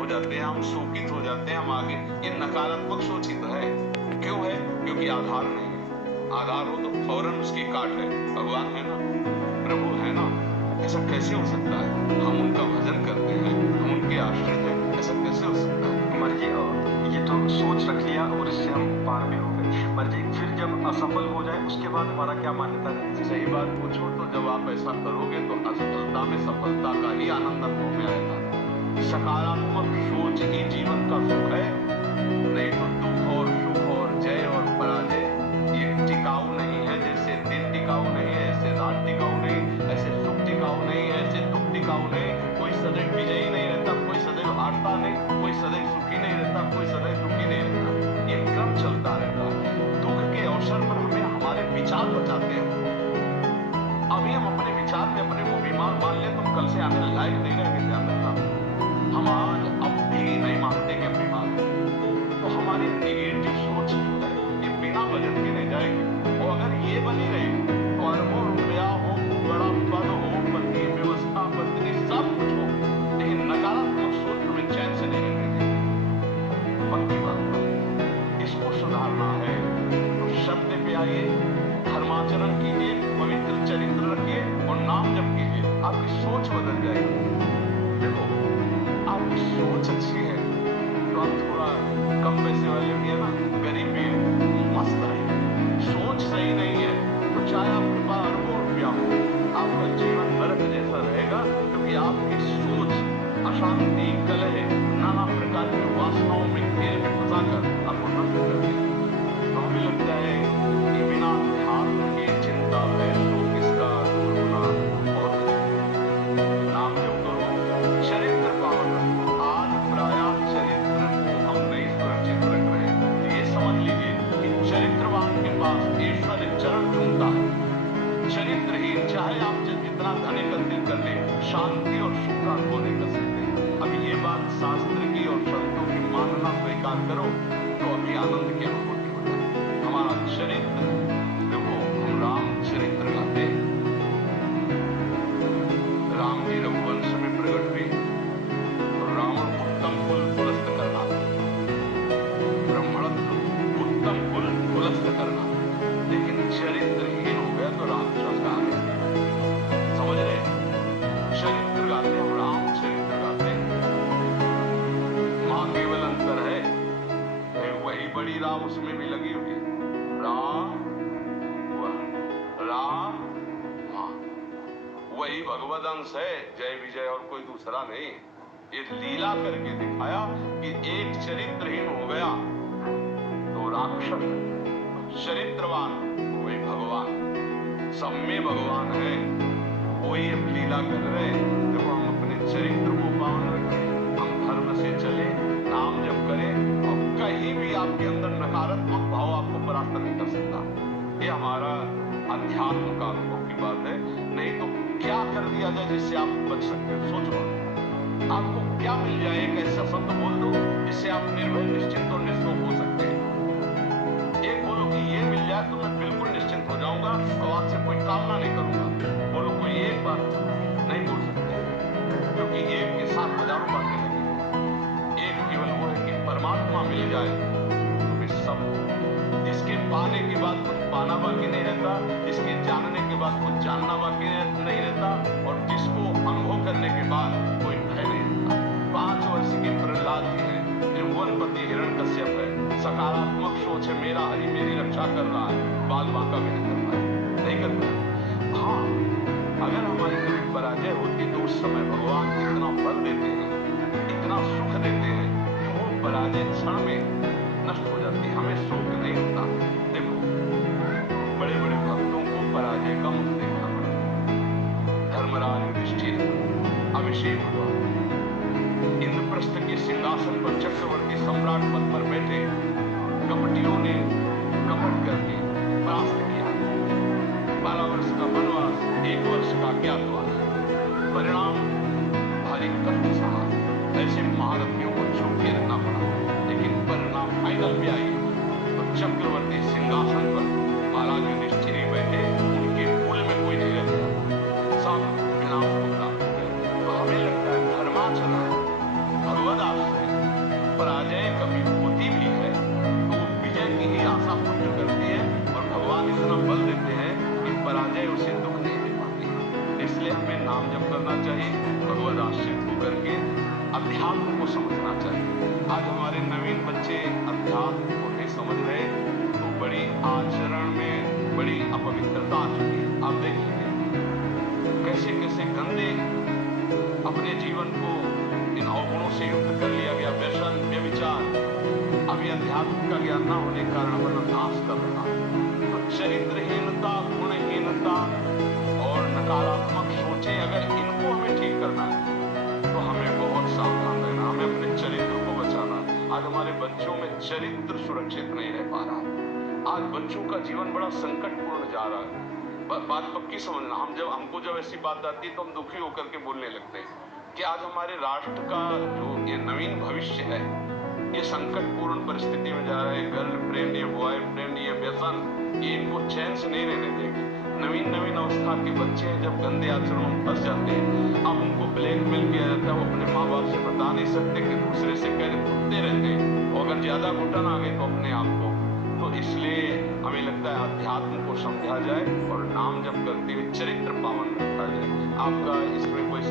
हो जाते हैं, हम शोकित हो जाते हैं, हम आगे, ये नकारात्मक सोच ही तो है। क्यों है? क्योंकि आधार नहीं है। आधार हो तो फौरन उसकी काट ले। भगवान है ना, प्रभु है ना, ऐसा कैसे हो सकता है? हम उनका भजन करते हैं, हम उनके आश्रित हैं, ऐसा कैसे हो सकता है? मर्जी, ये तो सोच रख लिया और इससे हम पार भी हो गए। मर्जी, फिर जब असफल हो जाए उसके बाद हमारा क्या मान्यता है? सही बात पूछो तो जब आप ऐसा करोगे तो असफलता में सफलता का ही आनंद अनुभव में आएगा। सकारात्मक सोच ही जीवन का सुख है, नहीं तो दुख और सुख और जय और पराजय ये टिकाऊ नहीं है। जैसे दिन टिकाऊ नहीं है, ऐसे रात टिकाऊ नहीं, ऐसे सुख टिकाऊ नहीं है, ऐसे दुख टिकाऊ नहीं। कोई सदैव विजयी नहीं रहता, कोई सदैव हारता नहीं, कोई सदैव सुखी नहीं रहता, कोई सदैव दुखी नहीं रहता। ये क्रम चलता रहता है। दुख के अवसर पर हमें हमारे विचार बचाते हैं। अभी हम अपने विचार में अपने को बीमार मान ले तो कल से आने लायक नहीं रहेंगे। ध्यान रखना, हम आज अब भी नहीं मानते कि हम बीमार हैं, तो हमारी नेगेटिव सोच है ये बिना वजन के नहीं जाएगी। और अगर ये बनी रहेगी तो अरबों रुपया हो, बड़ा पद हो, पति व्यवस्था, पत्नी, सब कुछ हो, लेकिन नकारात्मक सोच हमें चैन से नहीं रहेगी। पक्की बात, इसको सुधारना है तो शब्द पे आइए, धर्माचरण कीजिए, पवित्र चरित्र रखिए और नाम जप कीजिए, आपकी सोच बदल जाएगी। देखो, आपकी सोच अच्छी है तो आप थोड़ा कम पैसे वाले भी है ना, गरीब भी मस्त रहे। सोच सही नहीं है तो चाहे आपके पास अरबों रुपया हो, आपका जीवन नरक जैसा रहेगा, क्योंकि आपकी सोच अशांति, कलह, नाना प्रकार की वासनाओं में घेर में फंसाकर आपको नष्ट कर देगा। तो हमें लगता है कि बिना ध्यान के चिंता है शोक इसका दूर होना बहुत नाम जो करो, चरित्र पावन रखो। आज प्रायः चरित्र को हम नहीं सुरक्षित रख रहे हैं। ये समझ लीजिए कि चरित्रवान के पास ईश्वर चरण चूमता है। चरित्रहीन चाहे आप जितना धन एकत्रित कर ले, शांति और सुख का अनुभव नहीं कर सकते। अभी ये बात शास्त्र की और संतों की मानना स्वीकार करो तो अभी आनंद की अनुभूति हो जाए। हमारा चरित्र देखो, हम राम चरित्र गाते हैं। राम जी रघुवंश में प्रकट हुए, रावण उत्तम कुल पुलस्त करना, ब्राह्मणत्व उत्तम कुल पुलस्त करना, लेकिन चरित्रहीन हो गया तो राक्षस कहा गया। समझ रहे? चरित्र गाते हम, राम चरित्र गाते हैं। माँ केवल अंतर है, वही बड़ी राम उसमें भी लगी हुई है। राम राम माँ, वही भगवद अंश है, जय विजय और कोई दूसरा नहीं। ये लीला करके दिखाया कि एक चरित्रहीन हो गया तो राक्षस, चरित्रवान वही भगवान, सब में भगवान है। वही अब लीला कर रहे हैं। देखो, हम अपने चरित्र को पावन रखें, हम धर्म से चले, नाम जप करें और कहीं भी आपके अंदर नकारात्मक भाव आपको परास्त नहीं कर सकता। ये हमारा अध्यात्म का अनुभव की बात है। नहीं तो क्या कर दिया जाए जिससे आप बच सकते हो? सोचो, आपको क्या मिल जाए? एक ऐसा शब्द बोल दो जिससे आप निर्भय, निश्चिंत और निःशोक हो सकते हैं। एक बोलो कि ये मिल जाए तो मैं बिल्कुल निश्चिंत हो जाऊंगा और आपसे कोई कामना नहीं करूंगा। बोलो कोई एक बात नहीं बोल सकते, क्योंकि एक के साथ हजारों बातें लगी। एक केवल वो है कि परमात्मा मिल जाए तो फिर सब, जिसके पाने के बाद कुछ पाना बाकी नहीं रहता, जिसके जानने के बाद कुछ जानना बाकी नहीं रहता, और जिसको अनुभव करने के बाद कोई भय नहीं रहता। 5 वर्ष के प्रहलाद जी हैं, त्रिभुवनपति हिरण्यकश्यप है, सकारात्मक सोच है, मेरा हरि मेरी रक्षा कर रहा है, बाल बांका भी नहीं कर पाए, नहीं कर पाए। हाँ, अगर हमारी कभी पराजय होती तो उस समय भगवान इतना फल देते हैं, इतना सुख देते हैं कि वो पराजय क्षण में नष्ट हो जाती है, हमें शोक नहीं होता। देखो, बड़े बड़े भक्तों को पराजय का मुख देखना पड़ा। धर्मराज युधिष्ठिर अभिषेक हुआ, इंद्रप्रस्थ के सिंहासन पर चक्रवर्ती सम्राट पद पर बैठे, कपटियों ने कपट करके परास्त किया। 12 वर्ष का वनवास, 1 वर्ष का अज्ञातवास, परिणाम भारी कष्ट सहा। ऐसे महारथियों को छूट के रहना पड़ा, लेकिन परिणाम फाइनल में आई तो चक्रवर्ती सिंहासन पर महाराज युधिष्ठिर बैठे, उनके कुल में कोई नहीं रहता, सब विनाश को प्राप्त हुए। तो हमें लगता है धर्माचरण, भगवद आश्रय, अध्यात्म को समझना चाहिए। आज हमारे नवीन बच्चे अध्यात्म को नहीं समझ रहे, तो बड़ी आचरण में बड़ी अपवित्रता आ चुकी है। आप देखिए कैसे कैसे गंदे अपने जीवन को इन अवगुणों से युक्त कर लिया गया। व्यसन, व्यभिचार, अभी अध्यात्म का ज्ञान न होने के कारण अपना नाश कर रहा। तो चरित्रहीनता, गुणहीनता और नकारात्मक सोचें, अगर इनको हमें ठीक करना है तो हमें बहुत सावधान रहना, हमें अपने चरित्र को बचाना। आज हमारे बच्चों में चरित्र सुरक्षित नहीं रह पा रहा। आज बच्चों का जीवन बड़ा संकटपूर्ण जा रहा है। बात पक्की समझना, हमको जब ऐसी बात आती है तो हम दुखी होकर के बोलने लगते हैं कि आज हमारे राष्ट्र का जो ये नवीन भविष्य है ये संकटपूर्ण परिस्थिति में जा रहा है। गर्लफ्रेंड, ये बॉयफ्रेंड, ये व्यसन, ये इनको चैन से नहीं रहने देगी। नवीन अवस्था के बच्चे जब गंदे आचरणों में फंस जाते हैं, अब उनको ब्लैकमेल किया जाता है, वो अपने माँ बाप से बता नहीं सकते कि दूसरे से कह घुटते रहते हैं, और अगर ज्यादा घुटन आ गए तो अपने आप को। तो इसलिए हमें लगता है अध्यात्म को समझा जाए और नाम जप करते हुए चरित्र पावन रखा जाए। आपका इसमें कोई